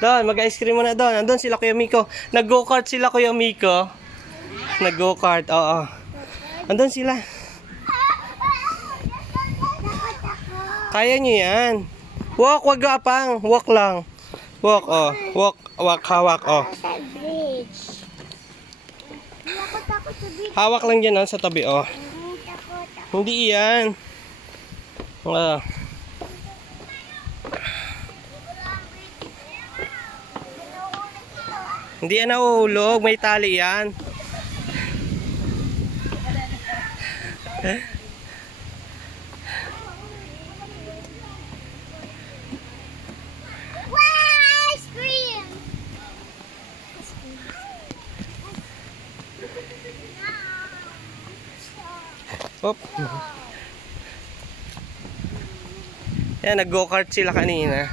Doon, mag-ice cream muna doon. Andun sila Kuya Miko. Nag-go-kart sila Kuya Miko. Nag-go-kart, oo. Andun sila. Kaya nyo yan. Walk, wag gapang. Walk lang. Walk, oh. Walk, walk, hawak, oh. Hawak lang dyan, oh, sa tabi, oh. Hindi yan. Hindi yan nauulog. May tali yan. Ice cream! Hop. Yan, nag-go-kart sila kanina.